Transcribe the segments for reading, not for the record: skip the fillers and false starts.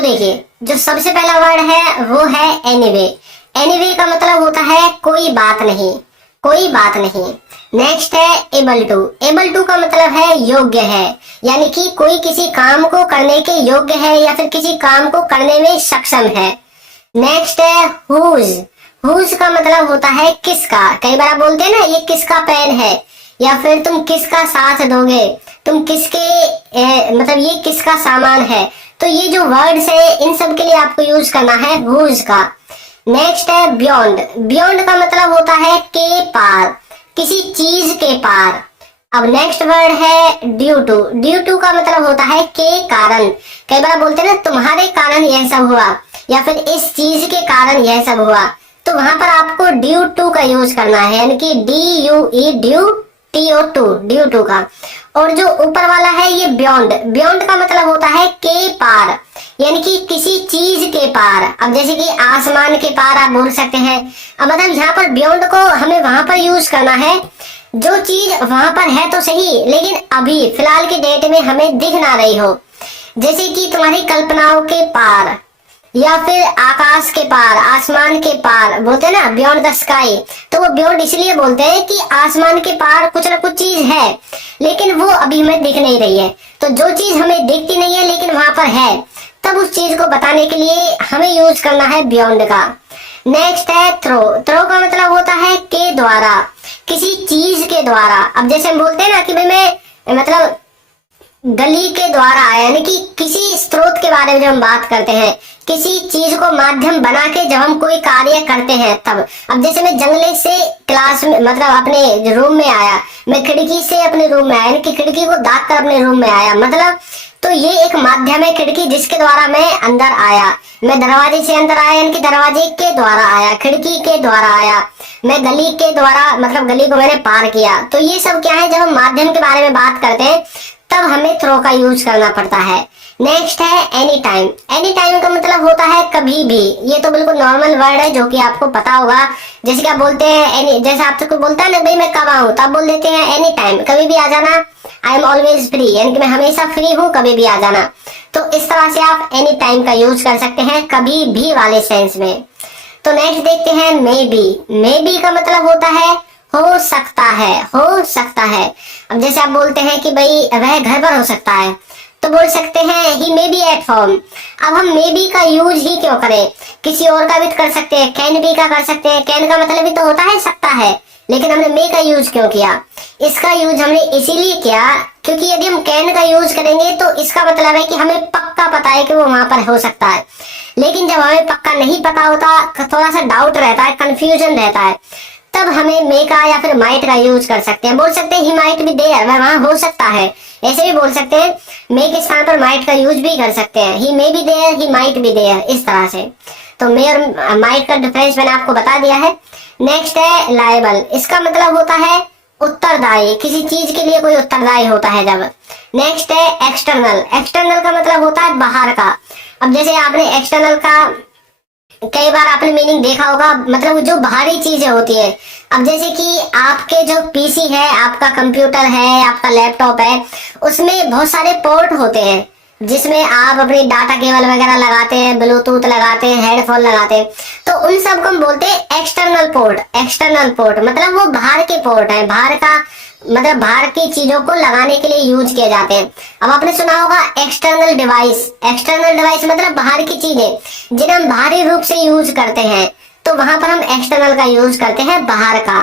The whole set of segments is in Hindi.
तो देखिए, जो सबसे पहला वर्ड है वो है एनीवे। एनीवे का मतलब होता है कोई बात नहीं, कोई बात नहीं। नेक्स्ट है एबल टू। एबल टू का मतलब है योग्य है, यानी कि कोई किसी काम को करने के योग्य है या फिर किसी काम को करने में सक्षम है। नेक्स्ट है हुज। हुज का मतलब होता है किसका। कई बार आप बोलते हैं ना, ये किसका पेन है, या फिर तुम किसका साथ दोगे, तुम किसके मतलब ये किसका सामान है। तो ये जो वर्ड्स है इन सब के लिए आपको यूज करना है हुज का। नेक्स्ट है बियॉन्ड। बियॉन्ड का मतलब होता है के पार, किसी चीज के पार। अब नेक्स्ट वर्ड है ड्यू टू। ड्यू टू का मतलब होता है के कारण। कई बार बोलते हैं ना, तुम्हारे कारण यह सब हुआ, या फिर इस चीज के कारण यह सब हुआ, तो वहां पर आपको ड्यू टू का यूज करना है, यानी कि DUE due TO2 due to का। और जो ऊपर वाला है ये बियॉन्ड। बियॉन्ड का मतलब होता है के पार, यानी कि किसी चीज के पार। अब जैसे कि आसमान के पार आप बोल सकते हैं। अब मतलब यहाँ पर बियॉन्ड को हमें वहां पर यूज करना है जो चीज वहां पर है तो सही, लेकिन अभी फिलहाल के डेट में हमें दिख ना रही हो। जैसे कि तुम्हारी कल्पनाओं के पार, या फिर आकाश के पार, आसमान के पार बोलते हैं ना, बियॉन्ड द स्काई। तो वो बियॉन्ड इसलिए बोलते हैं कि आसमान के पार कुछ ना कुछ चीज है, लेकिन वो अभी हमें दिख नहीं रही है। तो जो चीज हमें दिखती नहीं है लेकिन वहां पर है, तब उस चीज को बताने के लिए हमें यूज करना है बियॉन्ड का। नेक्स्ट है थ्रो। थ्रो का मतलब होता है के द्वारा, किसी चीज के द्वारा। अब जैसे हम बोलते हैं ना कि भाई मैं मतलब गली के द्वारा, यानी कि किसी स्रोत के बारे में जब हम बात करते हैं, किसी चीज को माध्यम बना के जब हम कोई कार्य करते हैं तब। अब जैसे मैं जंगले से क्लास में मतलब अपने रूम में आया, मैं खिड़की से अपने रूम में आया, यानी कि खिड़की को दाग कर अपने रूम में आया, मतलब तो ये एक माध्यम है खिड़की, जिसके द्वारा मैं अंदर आया। मैं दरवाजे से अंदर आया, यानी कि दरवाजे के द्वारा आया, खिड़की के द्वारा आया। मैं गली के द्वारा मतलब गली को मैंने पार किया। तो ये सब क्या है, जब हम माध्यम के बारे में बात करते हैं तब हमें थ्रो का यूज करना पड़ता है। नेक्स्ट है एनी टाइम। एनी टाइम का मतलब होता है कभी भी। ये तो बिल्कुल नॉर्मल वर्ड है जो कि आपको पता होगा। जैसे कि आप बोलते हैं एनी, जैसे आपसे कोई बोलता है ना भाई मैं कब आऊं, तो आप बोल देते हैं एनी टाइम, कभी भी आ जाना। आई एम ऑलवेज फ्री, यानी कि मैं हमेशा फ्री हूँ, कभी भी आ जाना। तो इस तरह से आप एनी टाइम का यूज कर सकते हैं, कभी भी वाले सेंस में। तो नेक्स्ट देखते हैं मे बी। मे बी का मतलब होता है हो सकता है, हो सकता है। अब जैसे आप बोलते हैं कि भाई वह घर पर हो सकता है, तो बोल सकते हैं he may B at home. अब हम मे बी का यूज ही क्यों करें, किसी और का भी कर सकते हैं, कैन बी का कर सकते हैं। कैन का मतलब भी तो होता है सकता है, लेकिन हमने मे का यूज क्यों किया। इसका यूज हमने इसीलिए किया क्योंकि यदि हम कैन का यूज करेंगे तो इसका मतलब है कि हमें पक्का पता है कि वो वहां पर हो सकता है। लेकिन जब हमें पक्का नहीं पता होता, थोड़ा सा डाउट रहता है, कंफ्यूजन रहता है, तब हमें मे का या फिर माइट का यूज कर सकते हैं। बोल सकते हैं ही माइट भी देयर, वह वहां हो सकता है। ऐसे भी बोल सकते हैं, मे के स्थान पर माइट का यूज भी कर सकते हैं, he may be there, he might be there, इस तरह से। तो मे और माइट का डिफरेंस मैंने आपको बता दिया है। नेक्स्ट है लायबल। इसका मतलब होता है उत्तरदायी, किसी चीज के लिए कोई उत्तरदायी होता है जब। नेक्स्ट है एक्सटर्नल। एक्सटर्नल का मतलब होता है बाहर का। अब जैसे आपने एक्सटर्नल का कई बार आपने मीनिंग देखा होगा, मतलब जो बाहरी चीजें होती है। अब जैसे कि आपके जो पीसी है, आपका कंप्यूटर है, आपका लैपटॉप है, उसमें बहुत सारे पोर्ट होते हैं जिसमें आप अपनी डाटा केबल वगैरह लगाते हैं, ब्लूटूथ लगाते हैं, हेडफोन लगाते हैं। तो उन सब को हम बोलते हैं एक्सटर्नल पोर्ट। एक्सटर्नल पोर्ट मतलब वो बाहर के पोर्ट है, बाहर का मतलब बाहर की चीजों को लगाने के लिए यूज किए जाते हैं। अब आपने सुना होगा एक्सटर्नल डिवाइस। एक्सटर्नल डिवाइस मतलब बाहर की चीजें जिन्हें हम बाहरी रूप से यूज करते हैं, तो वहां पर हम एक्सटर्नल का यूज करते हैं, बाहर का।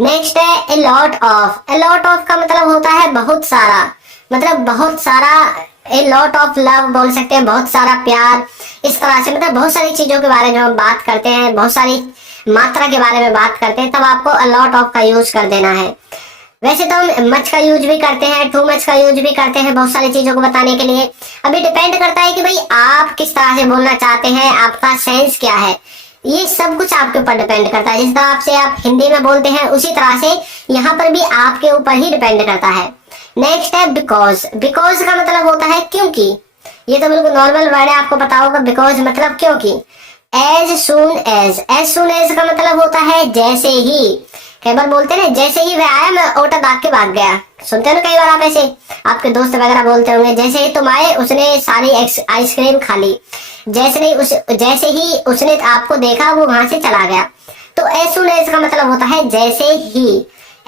नेक्स्ट है a lot of. A lot of का मतलब होता है बहुत सारा, मतलब बहुत सारा। ए लॉट ऑफ लव बोल सकते हैं, बहुत सारा प्यार, इस तरह से। मतलब बहुत सारी चीजों के बारे में हम बात करते हैं, बहुत सारी मात्रा के बारे में बात करते हैं, तब आपको अ लॉट ऑफ का यूज कर देना है। वैसे तो हम मच का यूज भी करते हैं, टू मच का यूज भी करते हैं बहुत सारी चीजों को बताने के लिए। अभी डिपेंड करता है कि भाई आप किस तरह से बोलना चाहते हैं, आपका सेंस क्या है। ये सब कुछ आपके ऊपर डिपेंड करता है। जिस तरह से आप हिंदी में बोलते हैं उसी तरह से यहाँ पर भी आपके ऊपर ही डिपेंड करता है। नेक्स्ट है बिकॉज। बिकॉज का मतलब होता है क्योंकि। ये तो बिल्कुल नॉर्मल वर्ड है, आपको पता होगा बिकॉज मतलब क्योंकि। As soon as. As soon as का मतलब होता है जैसे ही। कई बार बोलते हैं ना, जैसे ही वह आया मैं ओटा दाग के भाग गया, सुनते हो ना कई बार आप ऐसे, आपके दोस्त वगैरह बोलते होंगे, जैसे ही तुम आए उसने सारी आइसक्रीम खा ली, जैसे ही उसने आपको देखा वो वहां से चला गया। तो एज सुन एज का मतलब होता है जैसे ही,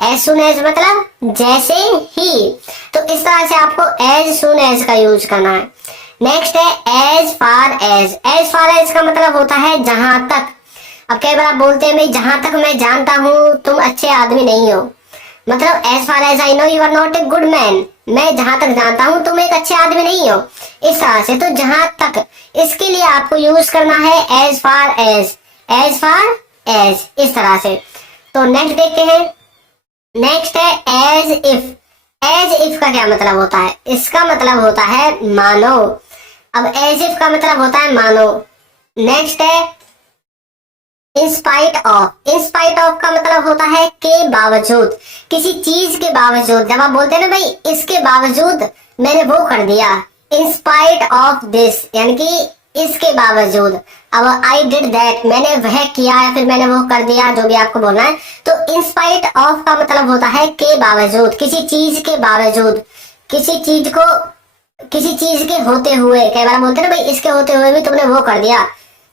एज सुन एज मतलब जैसे ही। तो इस तरह से आपको एज सुन एज का यूज करना है। नेक्स्ट है as far as. As far as का मतलब होता है जहां तक। अब कई बार आप बोलते हैं भाई जहां तक मैं जानता हूं तुम अच्छे आदमी नहीं हो, मतलब as far as I know you are not a good man, मैं जहां तक जानता हूं तुम एक अच्छे आदमी नहीं हो, इस तरह से। तो जहां तक, इसके लिए आपको यूज करना है as far as, as far as, इस तरह से। तो नेक्स्ट देखते हैं। नेक्स्ट है एज इफ। एज इफ का क्या मतलब होता है? इसका मतलब होता है मानो। अब एज इफ का मतलब होता है मानो। नेक्स्ट है इंस्पाइट ऑफ। इंस्पाइट ऑफ का मतलब होता है के बावजूद, किसी चीज के बावजूद। जब आप बोलते हैं ना भाई इसके बावजूद मैंने वो कर दिया, इंस्पाइट ऑफ दिस, यानी कि इसके बावजूद। अब आई डिड दैट, मैंने वह किया या फिर मैंने वो कर दिया, जो भी आपको बोलना है। तो इंस्पाइट ऑफ का मतलब होता है के बावजूद, किसी चीज के बावजूद, किसी चीज को, किसी चीज के होते हुए। कई बार बोलते हैं ना भाई इसके होते हुए भी तुमने वो कर दिया,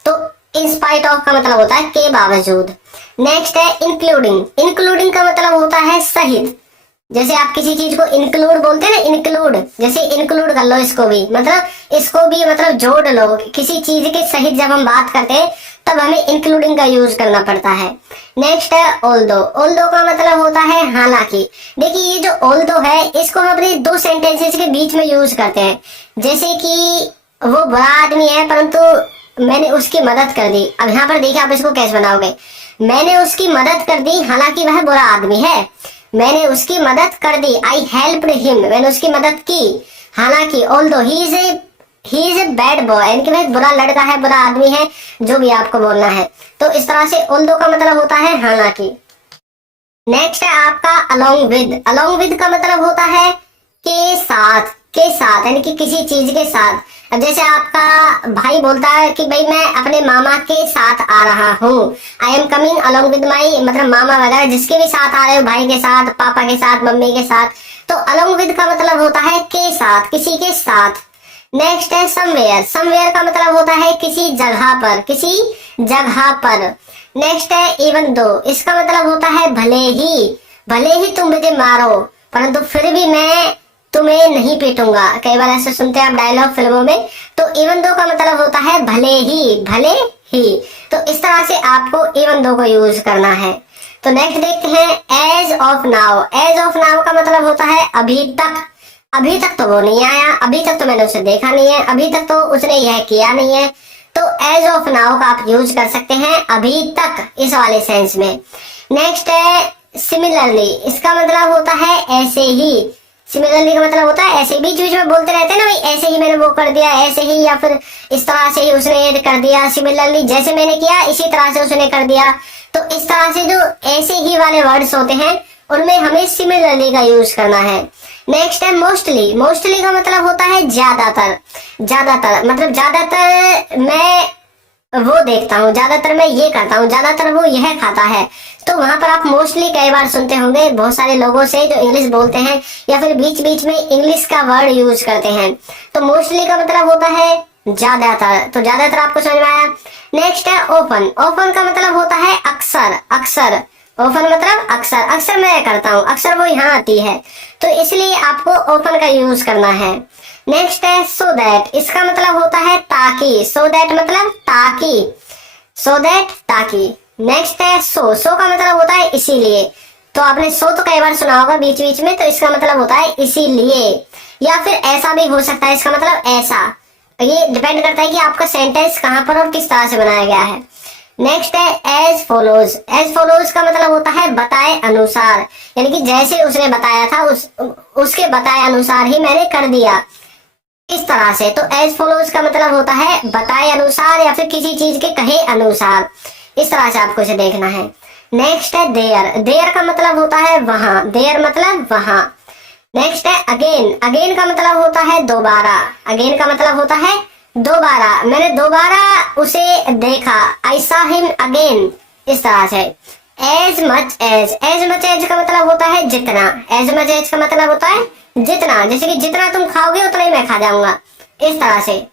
तो इंस्पाइट ऑफ का मतलब होता है के बावजूद। नेक्स्ट है इंक्लूडिंग। इंक्लूडिंग का मतलब होता है सहित। जैसे आप किसी चीज को इंक्लूड बोलते हैं ना, इंक्लूड, जैसे इंक्लूड कर लो इसको भी, मतलब इसको भी मतलब जोड़ लो। किसी चीज के सहित जब हम बात करते हैं तब हमें इंक्लूडिंग का यूज करना पड़ता है। नेक्स्ट है ऑल्दो। ऑल्दो का मतलब होता है हालांकि। देखिए ये जो ऑल्दो है इसको हम अपने दो सेंटेंसेस के बीच में यूज करते हैं। जैसे कि वो बुरा आदमी है परंतु मैंने उसकी मदद कर दी। अब यहाँ पर देखिए आप इसको कैसे बनाओगे, मैंने उसकी मदद कर दी हालांकि वह बुरा आदमी है, मैंने उसकी मदद कर दी, आई हेल्प्ड हिम, मैंने उसकी मदद की, हालांकि although he is a bad boy, यानी कि वह बुरा लड़का है, बुरा आदमी है, जो भी आपको बोलना है। तो इस तरह से ऑल्दो का मतलब होता है हालांकि। नेक्स्ट है आपका अलोंग विद। अलोंग विद का मतलब होता है के साथ, के साथ, यानी कि किसी चीज के साथ। अब जैसे आपका भाई बोलता है कि भाई मैं अपने मामा के साथ आ रहा हूँ, I am coming along with my, मतलब मामा वगैरह जिसके भी साथ आ रहे हो, भाई के साथ, पापा के साथ, मम्मी के साथ। तो अलोंग विद का मतलब होता है के साथ, किसी के साथ। नेक्स्ट है समवेयर। समवेयर का मतलब होता है किसी जगह पर, किसी जगह पर। नेक्स्ट है इवन दो। इसका मतलब होता है भले ही तुम मुझे मारो परंतु फिर भी मैं तुम्हें नहीं पीटूंगा। कई बार ऐसे सुनते हैं आप डायलॉग फिल्मों में। तो इवन दो का मतलब होता है भले ही। तो इस तरह से आपको इवन दो को यूज करना है। तो नेक्स्ट देखते हैं as of now. As of now का मतलब होता है अभी तक। अभी तक तो वो नहीं आया, अभी तक तो मैंने उसे देखा नहीं है, अभी तक तो उसने यह किया नहीं है। तो एज ऑफ नाउ का आप यूज कर सकते हैं अभी तक, इस वाले सेंस में। नेक्स्ट है सिमिलरली। इसका मतलब होता है ऐसे ही। सिमिलरली का मतलब होता है ऐसे, बीच बीच में बोलते रहते हैं ना भाई ऐसे ही मैंने वो कर दिया, ऐसे ही, या फिर इस तरह से ही उसने ये कर दिया। सिमिलरली जैसे मैंने किया इसी तरह से उसने कर दिया। तो इस तरह से जो ऐसे ही वाले वर्ड्स होते हैं उनमें हमें सिमिलरली का यूज करना है। नेक्स्ट है मोस्टली। मोस्टली का मतलब होता है ज्यादातर। ज्यादातर मतलब ज्यादातर मैं वो देखता हूँ, ज्यादातर मैं ये करता हूँ, ज्यादातर वो यह खाता है। तो वहां पर आप मोस्टली कई बार सुनते होंगे बहुत सारे लोगों से जो इंग्लिश बोलते हैं या फिर बीच बीच में इंग्लिश का वर्ड यूज करते हैं। तो मोस्टली का मतलब होता है ज्यादातर। तो ज्यादातर आपको समझ में आया। नेक्स्ट है ओपन। ओपन का मतलब होता है अक्सर। अक्सर, ओपन मतलब अक्सर, अक्सर मैं करता हूँ, अक्सर वो यहाँ आती है, तो इसलिए आपको ओपन का यूज करना है। नेक्स्ट है सो दैट। इसका मतलब होता है ताकि। सो दैट मतलब ताकि, सो दैट ताकि। नेक्स्ट है सो का मतलब होता है इसीलिए। तो आपने सो तो कई बार सुना होगा बीच बीच में, तो इसका मतलब होता है इसीलिए, या फिर ऐसा भी हो सकता है, इसका मतलब ऐसा। ये डिपेंड करता है कि आपका सेंटेंस कहां पर और किस तरह से बनाया गया है। नेक्स्ट है एज फॉलोज। एज फॉलोज का मतलब होता है बताए अनुसार, यानी कि जैसे उसने बताया था उसके बताए अनुसार ही मैंने कर दिया, इस तरह से। तो एज फॉलोज का मतलब होता है बताए अनुसार या फिर किसी चीज के कहे अनुसार, इस तरह से आपको इसे देखना है। नेक्स्ट है देयर। देयर का मतलब होता है वहां, देयर मतलब वहां। नेक्स्ट है अगेन। अगेन का मतलब होता है दोबारा। अगेन का मतलब होता है दोबारा, मैंने दोबारा उसे देखा, आई सॉ हिम अगेन, इस तरह से। एज मच एज का मतलब होता है जितना, एज मच एज का मतलब होता है जितना, जैसे कि जितना तुम खाओगे उतना ही मैं खा जाऊंगा, इस तरह से।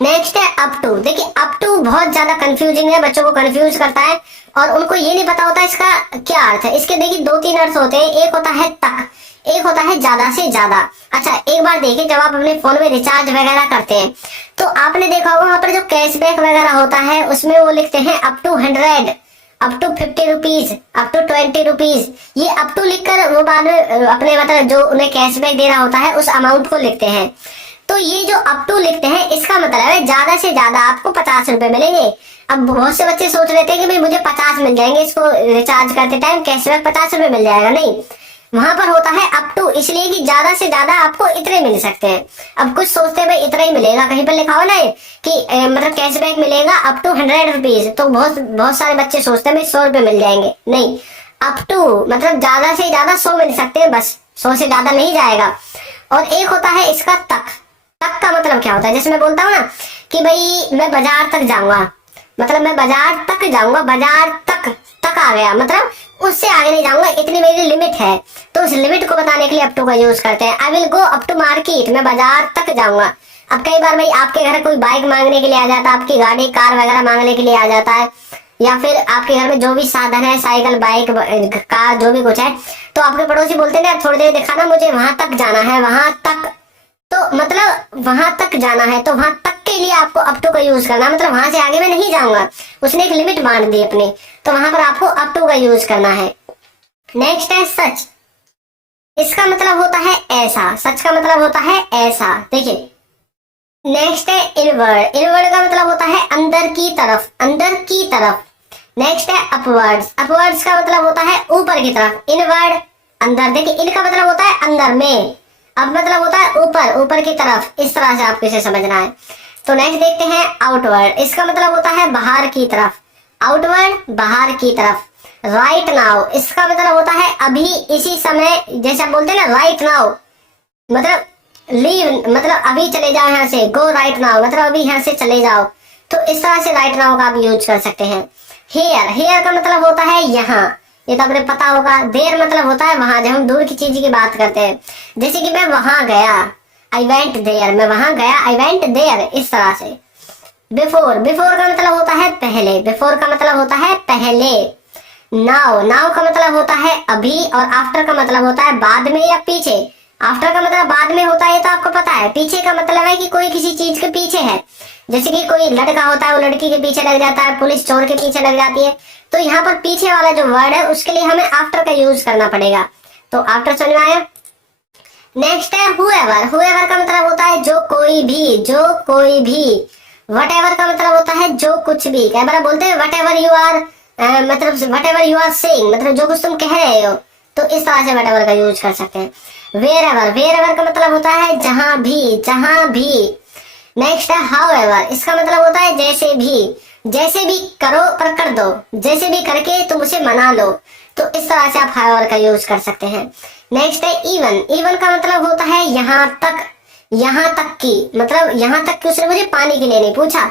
नेक्स्ट है अप टू। देखिए अप टू बहुत ज्यादा कंफ्यूजिंग है, बच्चों को कंफ्यूज करता है और उनको ये नहीं पता होता इसका क्या अर्थ है। इसके देखिए दो तीन अर्थ होते हैं, एक होता है तक, एक होता है ज्यादा से ज्यादा। अच्छा एक बार देखिए, जब आप अपने फोन में रिचार्ज वगैरह करते हैं तो आपने देखा होगा वहां पर जो कैशबैक वगैरह होता है उसमें वो लिखते हैं up to 100, up to 50 rupees, up to 20 रुपीज। ये अप टू लिखकर वो बाद में अपने मतलब जो उन्हें कैशबैक दे रहा होता है उस अमाउंट को लिखते हैं। तो ये जो अप टू लिखते हैं इसका मतलब है ज्यादा से ज्यादा आपको 50 रुपए मिलेंगे। अब बहुत से बच्चे सोच रहे थे कि भाई मुझे 50 मिल जाएंगे, इसको रिचार्ज करते टाइम कैशबैक 50 रुपए मिल जाएगा, नहीं, वहां पर होता है अप टू, इसलिए कि ज्यादा से ज्यादा आपको इतने मिल सकते हैं। अब कुछ सोचते हैं भाई इतना ही मिलेगा, कहीं पर लिखा हो ना कि मतलब कैशबैक मिलेगा अप टू 100 रुपीज, तो बहुत सारे बच्चे सोचते हैं भाई 100 रुपए मिल जाएंगे, नहीं, अप टू मतलब ज्यादा से ज्यादा 100 मिल सकते हैं, बस 100 से ज्यादा नहीं जाएगा। और एक होता है इसका तक। तक का मतलब क्या होता है, जैसे मैं बोलता हूँ ना कि भाई मैं बाजार तक जाऊंगा, मतलब मैं बाजार तक जाऊंगा, बाजार तक आ गया, मतलब उससे आगे नहीं जाऊंगा, इतनी मेरी लिमिट है। तो उस लिमिट को बताने के लिए अप टू का यूज करते हैं। I will go up to market, मैं बाजार तक जाऊंगा। अब कई बार भाई आपके घर कोई बाइक मांगने के लिए आ जाता है, आपकी गाड़ी कार वगैरह मांगने के लिए आ जाता है, या फिर आपके घर में जो भी साधन है, साइकिल बाइक कार जो भी कुछ है, तो आपके पड़ोसी बोलते हैं थोड़ी देर दिखाना, मुझे वहां तक जाना है, वहां तक, तो मतलब वहां तक जाना है, तो वहां तक के लिए आपको अप टू का यूज करना, मतलब वहां से आगे मैं नहीं जाऊंगा, उसने एक लिमिट बांध दी अपनी, तो वहां पर आपको अप टू का यूज करना है। नेक्स्ट है सच। इसका मतलब होता है ऐसा, सच का मतलब होता है ऐसा। देखिए नेक्स्ट है इनवर्ड। इनवर्ड का मतलब होता है अंदर की तरफ, अंदर की तरफ। नेक्स्ट है अपवर्ड्स। अपवर्ड्स का मतलब होता है ऊपर की तरफ, इनवर्ड अंदर। देखिए इनका मतलब होता है अंदर में, अब मतलब होता है ऊपर, ऊपर की तरफ, इस तरह से आपको इसे समझना है। तो नेक्स्ट देखते हैं आउटवर्ड। इसका मतलब होता है बाहर की तरफ, आउटवर्ड बाहर की तरफ। राइट नाउ, इसका मतलब होता है अभी इसी समय, जैसे आप बोलते हैं ना राइट नाउ, मतलब लीव, मतलब अभी चले जाओ यहाँ से, गो राइट नाउ मतलब अभी यहाँ से चले जाओ, तो इस तरह से राइट नाउ का आप यूज कर सकते हैं। हेयर, हेयर का मतलब होता है यहाँ, ये तो आपने पता होगा। देयर मतलब होता है वहां, जब हम दूर की चीज की बात करते हैं, जैसे कि मैं वहां गया, आई वेंट देयर, मैं वहां गया, आई वेंट देयर, इस तरह से। बिफोर, बिफोर का मतलब होता है पहले, बिफोर का मतलब होता है पहले। नाउ, नाउ का मतलब होता है अभी, और आफ्टर का मतलब होता है बाद में या पीछे। आफ्टर का मतलब बाद में होता है तो आपको पता है, पीछे का मतलब है कि कोई किसी चीज के पीछे है, जैसे कि कोई लड़का होता है वो लड़की के पीछे लग जाता है, पुलिस चोर के पीछे लग जाती है, तो यहाँ पर पीछे वाला जो वर्ड है उसके लिए हमें आफ्टर का यूज करना पड़ेगा। तो आफ्टर समझ में आया। नेक्स्ट है हुएवर। हुएवर का मतलब होता है जो कोई भी, जो कोई भी। वटेवर का मतलब होता है जो कुछ भी। कई बार बोलते हैं वटेवर यू आर, मतलब वटेवर यू आर सेइंग, मतलब जो कुछ तुम कह रहे हो, तो इस तरह से वटेवर का यूज कर सकते हैं। वेयरएवर, वेयरएवर का मतलब होता है जहां भी, जहां भी। नेक्स्ट है हाउएवर। इसका मतलब होता है जैसे भी, जैसे भी करो पर कर दो, जैसे भी करके तुम उसे मना लो, तो इस तरह से आप हाउएवर का यूज कर सकते हैं। नेक्स्ट है इवन। इवन का मतलब होता है यहाँ तक, यहाँ तक की, मतलब यहाँ तक कि उसने मुझे पानी के लिए नहीं पूछा,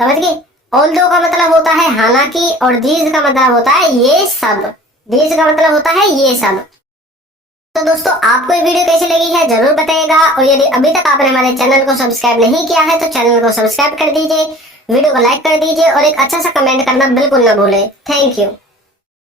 समझ गए। ऑल्दो का मतलब होता है हालांकि, और दीज का मतलब होता है ये सब, दीज का मतलब होता है ये सब। तो दोस्तों आपको ये वीडियो कैसी लगी है जरूर बताइएगा, और यदि अभी तक आपने हमारे चैनल को सब्सक्राइब नहीं किया है तो चैनल को सब्सक्राइब कर दीजिए, वीडियो को लाइक कर दीजिए, और एक अच्छा सा कमेंट करना बिल्कुल ना भूलें। Thank you.